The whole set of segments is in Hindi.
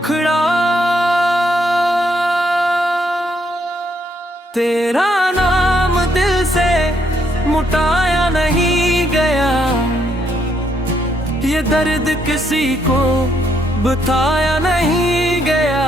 मुखड़ा तेरा नाम दिल से मुटाया नहीं गया, ये दर्द किसी को बताया नहीं गया।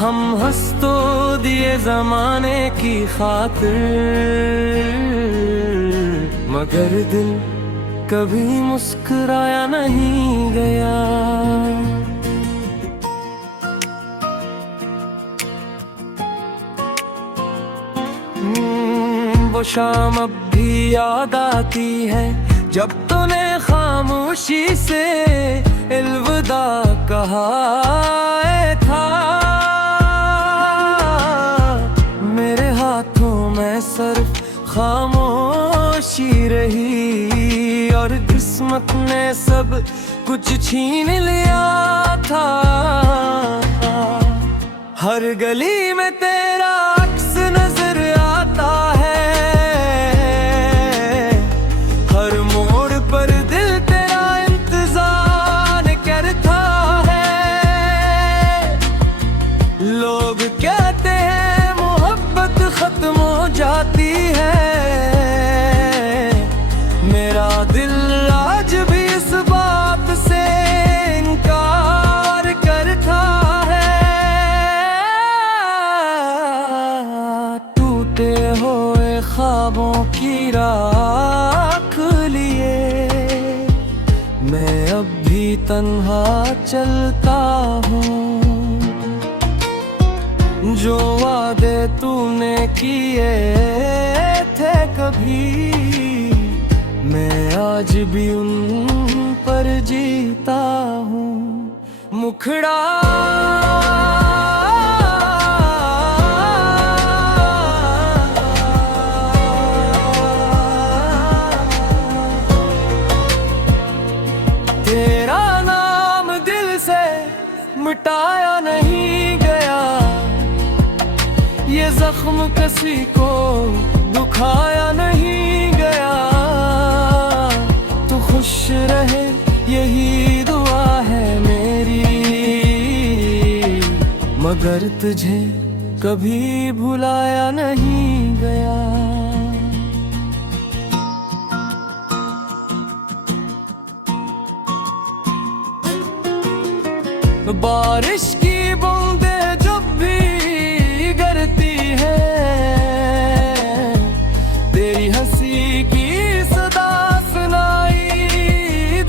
हम हंस तो दिए जमाने की खातिर, मगर दिल कभी मुस्कुराया नहीं गया। वो शाम अब भी याद आती है जब तूने खामोशी से अलविदा कहा था। मेरे हाथों में सिर्फ खामोशी रही और किस्मत ने सब कुछ छीन लिया था। हर गली में तेरा अक्स नजर आता है, हर मोड़ पर दिल तेरा इंतजार करता है। लोग कहते हैं मोहब्बत खत्म हो जाती है, मेरा दिल आज भी इस बात से इनकार करता है। टूटे हुए ख्वाबों की राख लिए मैं अब भी तन्हा चलता हूँ। जो वादे तूने किए थे कभी, मैं आज भी उन पर जीता हूँ। मुखड़ा तेरा नाम दिल से मिटाया नहीं गया, ये जख्म किसी को दुखाया नहीं गया। तू खुश रहे यही दुआ है मेरी, मगर तुझे कभी भुलाया नहीं गया। बारिश की बूंदें जब भी गिरती है, तेरी हंसी की सदा सुनाई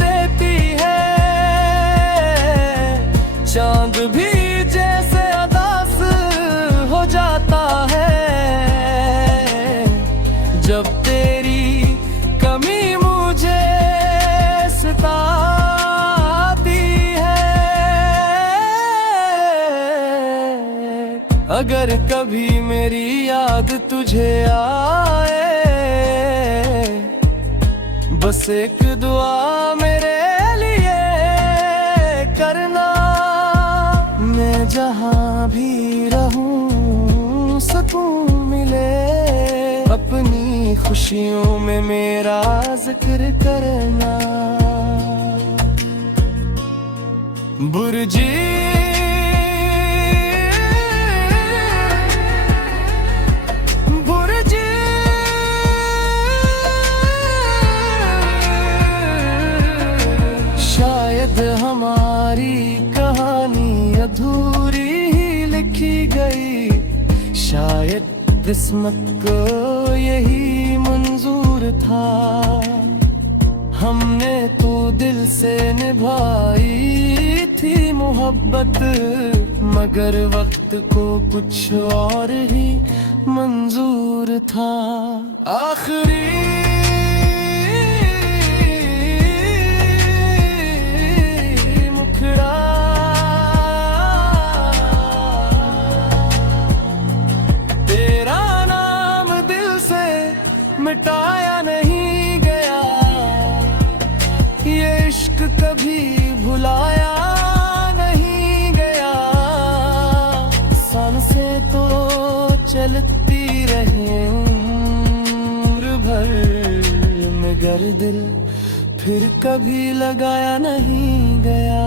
देती है। चांद भी जैसे अदास हो जाता है जब तेरी कमी मुझे सताती है। अगर कभी मेरी याद तुझे आए, बस एक दुआ मेरे लिए करना। मैं जहाँ भी रहूं सुकून मिले, अपनी खुशियों में मेरा जिक्र करना। बुर्जी शायद हमारी कहानी अधूरी ही लिखी गई, शायद किस्मत को यही मंजूर था। हमने तो दिल से निभाई थी मोहब्बत, मगर वक्त को कुछ और ही मंजूर था। आखिरी तेरा नाम दिल से मिटाया नहीं गया, ये इश्क कभी भुलाया नहीं गया। सांसें तो चलती रहे उम्र भर, मगर दिल फिर कभी लगाया नहीं गया।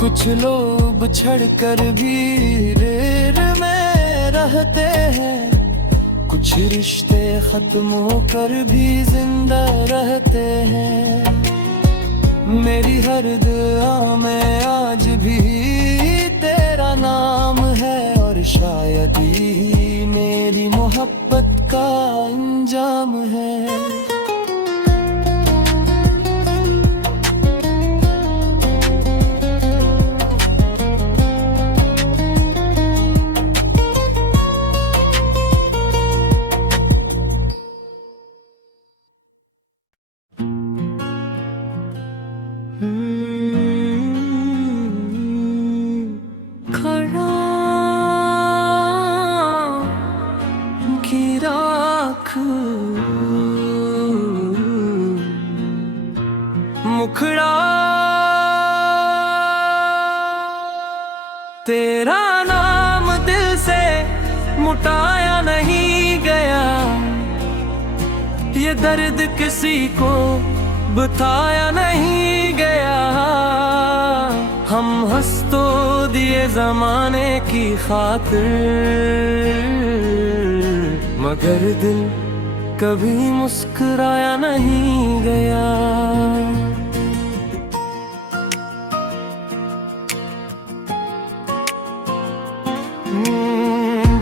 कुछ लोग बिछड़ कर भी रेर में रहते हैं, कुछ रिश्ते खत्म होकर भी जिंदा रहते हैं। मेरी हर दुआ में आज भी तेरा नाम है, और शायद ही मेरी मोहब्बत का अंजाम है। मुखड़ा तेरा नाम दिल से मुटाया नहीं गया, ये दर्द किसी को बताया नहीं गया। हम हंस तो दिए जमाने की खातिर, मगर दिल कभी मुस्कुराया नहीं गया।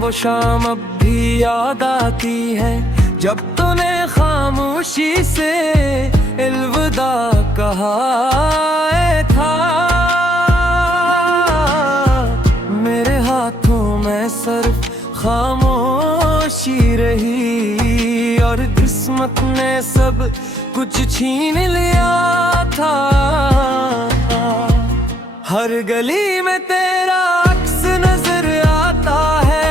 वो शाम अब भी याद आती है जब तूने खामोशी से अलविदा कहा था। मेरे हाथों में सिर्फ खामोशी रही, और किस्मत ने सब कुछ छीन लिया था। हर गली में तेरा अक्स नजर आता है,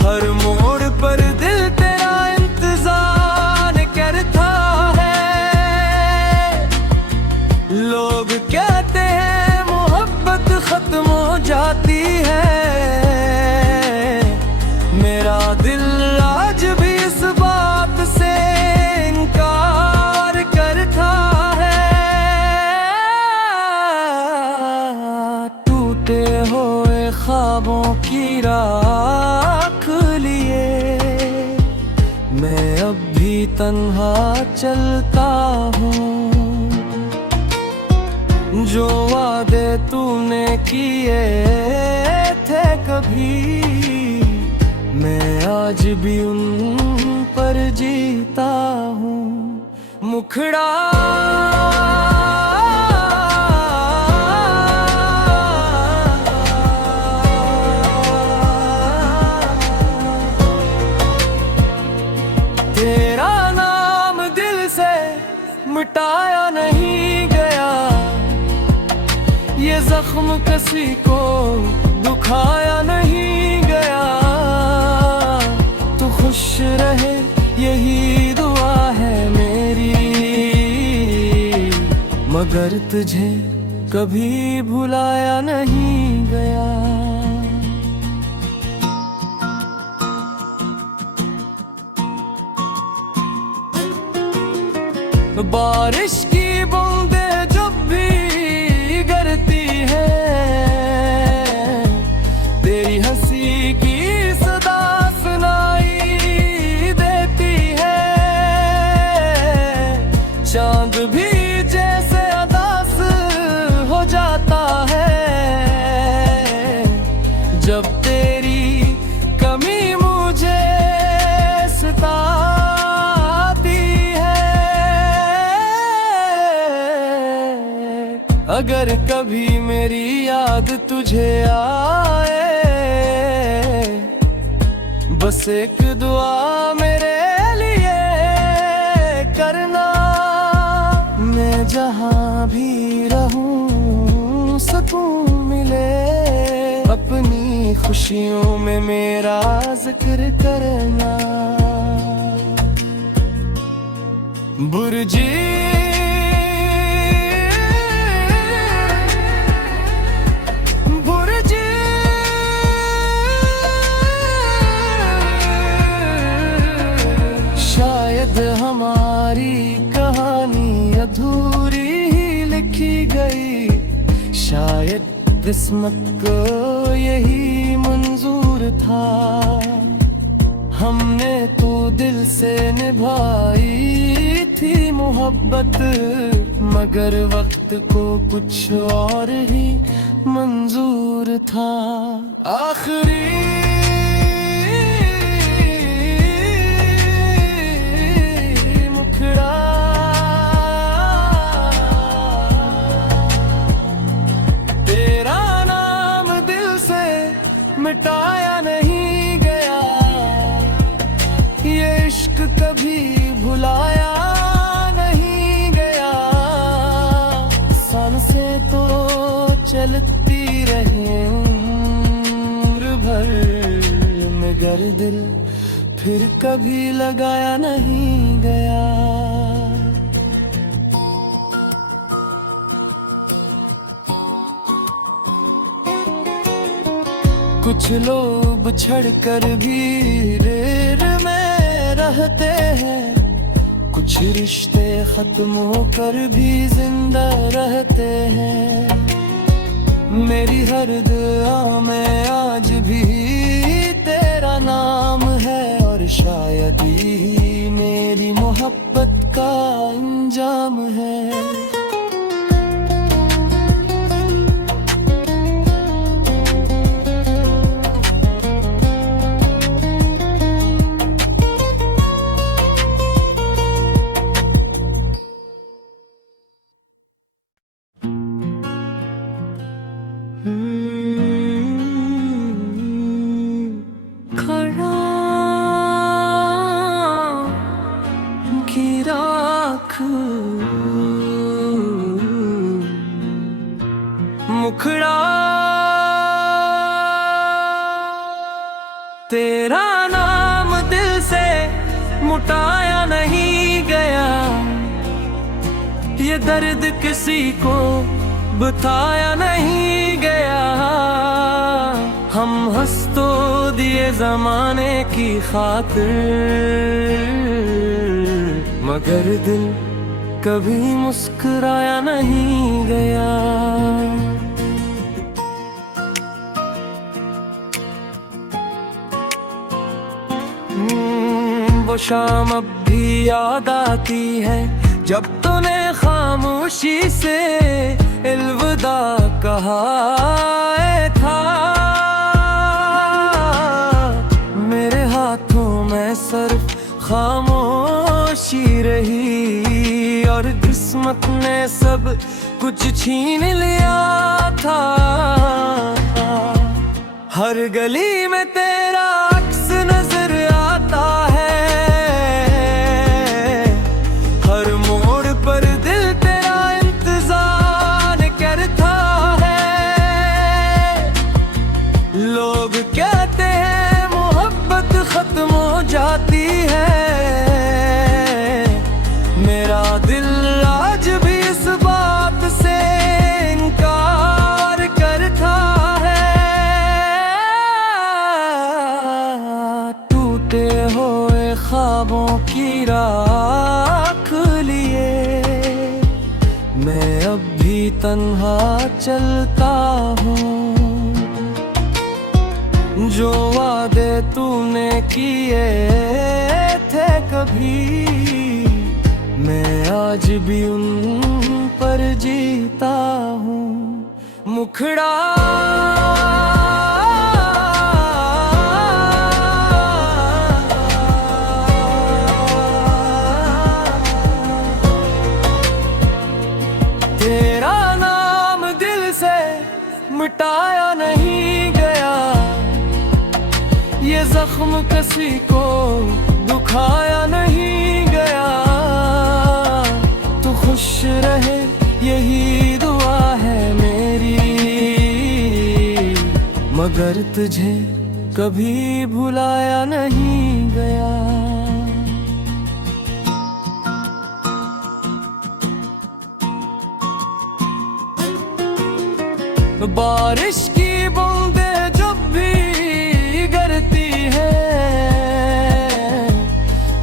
हर मोड़ पर दिल तेरा इंतजार करता है। लोग कहते हैं मोहब्बत खत्म हो जाती है, मेरा दिल आज भी इस बात से इनकार करता है। टूटे हुए ख्वाबों की राख लिए मैं अब भी तन्हा चलता हूँ। जो वादे तूने किए थे कभी, मैं आज भी उन पर जीता हूँ। मुखड़ा तेरा नाम दिल से मिटाया नहीं गया, ये जख्म किसी को दुखाया नहीं गया। तू खुश रहे यही दुआ है मेरी, मगर तुझे कभी भुलाया नहीं गया। बारिश की बूंदें जब भी गिरती है, तेरी हंसी की सदा सुनाई देती है। चांद भी जैसे उदास हो जाता है जब तेरी कमी मुझे सताती है। अगर कभी मेरी याद तुझे आए, बस एक दुआ मेरे लिए करना। मैं जहाँ भी रहूं सुकून मिले, अपनी खुशियों में मेरा जिक्र करना। बुर्जी शायद हमारी कहानी अधूरी ही लिखी गई। किस्मत को यही मंजूर था। हमने तो दिल से निभाई थी मोहब्बत, मगर वक्त को कुछ और ही मंजूर था। आखिरी मुखड़ा तेरा नाम दिल से मिटाया नहीं गया, ये इश्क कभी भुलाया नहीं गया। सांसें तो चलती रहे उम्र भर, मगर दिल फिर कभी लगाया नहीं गया। कुछ लोग बिछड़ कर भी रेर में रहते हैं, कुछ रिश्ते खत्म होकर भी जिंदा रहते हैं। मेरी हर दुआ में आज भी तेरा नाम है, और शायद ही मेरी मोहब्बत का अंजाम है। मुखड़ा तेरा नाम दिल से मुटाया नहीं गया, ये दर्द किसी को बताया नहीं गया। हम हंस तो दिए जमाने की खातिर, मगर दिल कभी मुस्कुराया नहीं गया। वो शाम अब भी याद आती है, जब तूने खामोशी से अलविदा कहा था। मेरे हाथों में सिर्फ खामोशी रही, और किस्मत ने सब कुछ छीन लिया था। हर गली में तेरा अक्स नजर आता है, हर मोड़ पर दिल तेरा इंतजार करता है। लोग कहते हैं मोहब्बत खत्म हो जाती है, मेरा दिल आज भी इस बात से इनकार करता है। टूटे हुए ख्वाबों की राख लिए मैं अब भी तन्हा चलता हूँ। जो वादे तूने किए थे कभी, मैं आज भी उन पर जीता हूँ। मुखड़ा तेरा नाम दिल से मिटाया नहीं गया, ये जख्म किसी को दुखाया नहीं गया। तू खुश रहे यही दुआ है मेरी, मगर तुझे कभी भुलाया नहीं गया। बारिश की बूंदें जब भी गिरती है,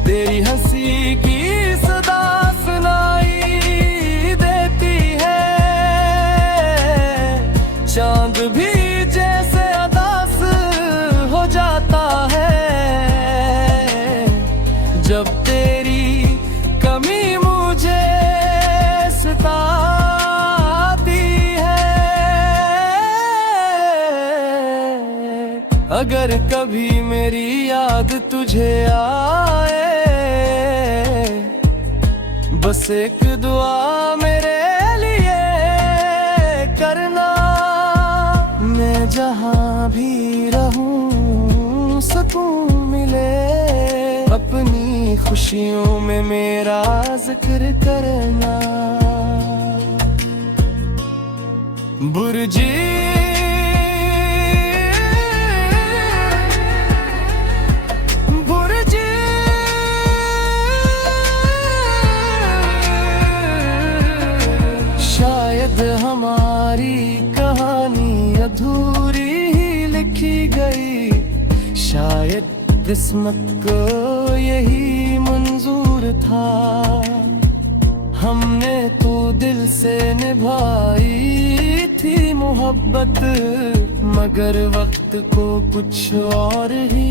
तेरी हंसी की सदा सुनाई देती है। चांद अगर कभी मेरी याद तुझे आए, बस एक दुआ मेरे लिए करना। मैं जहाँ भी रहूं सुकून मिले, अपनी खुशियों में मेरा जिक्र करना। बुर्जी बुर्जी शायद हमारी कहानी अधूरी ही लिखी गई, शायद किस्मत को यही मंजूर था। हमने तो दिल से निभाई थी मोहब्बत, मगर वक्त को कुछ और ही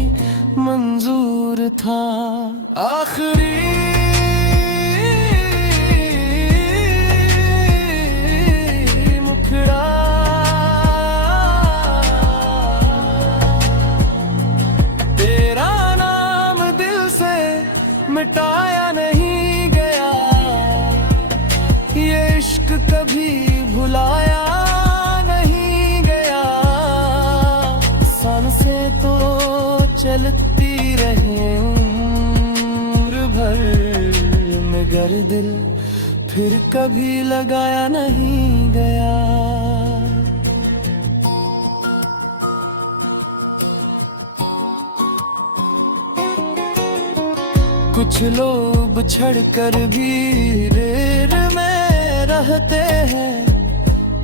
मंजूर था। आखिरी मुखड़ा तेरा नाम दिल से मिटाया नहीं गया, ये इश्क कभी भुलाया नहीं गया। सांसें तो चलती रहे उम्र भर, मगर दिल फिर कभी लगाया नहीं गया। कुछ लोग बिछड़ कर भी रेर में रहते हैं,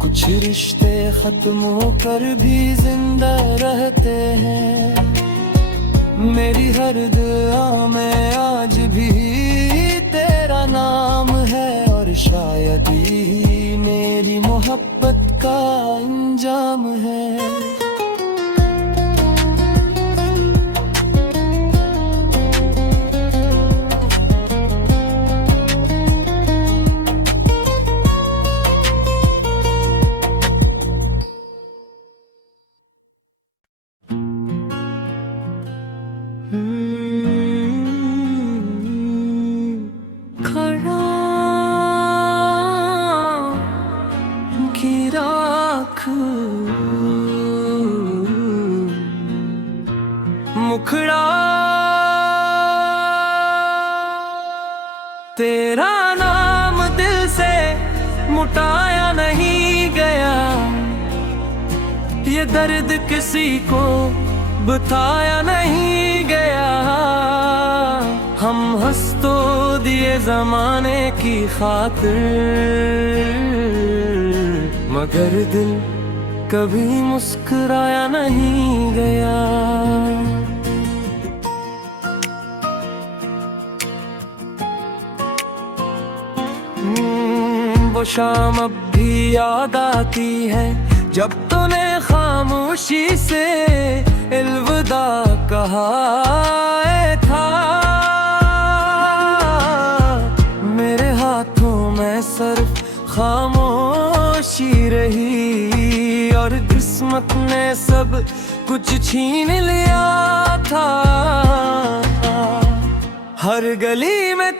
कुछ रिश्ते खत्म होकर भी जिंदा रहते हैं। मेरी हर दुआ में आज भी तेरा नाम है, और शायद ही मेरी मोहब्बत का अंजाम है। मुखड़ा तेरा नाम दिल से मुटाया नहीं गया, ये दर्द किसी को बताया नहीं गया। हम हंस तो दिए जमाने की खातिर, मगर दिल कभी मुस्कुराया नहीं गया। वो शाम अब भी याद आती है, जब तूने खामोशी से अलविदा कहा था। मेरे हाथों में सिर्फ खामोशी रही, और किस्मत ने सब कुछ छीन लिया था। हर गली में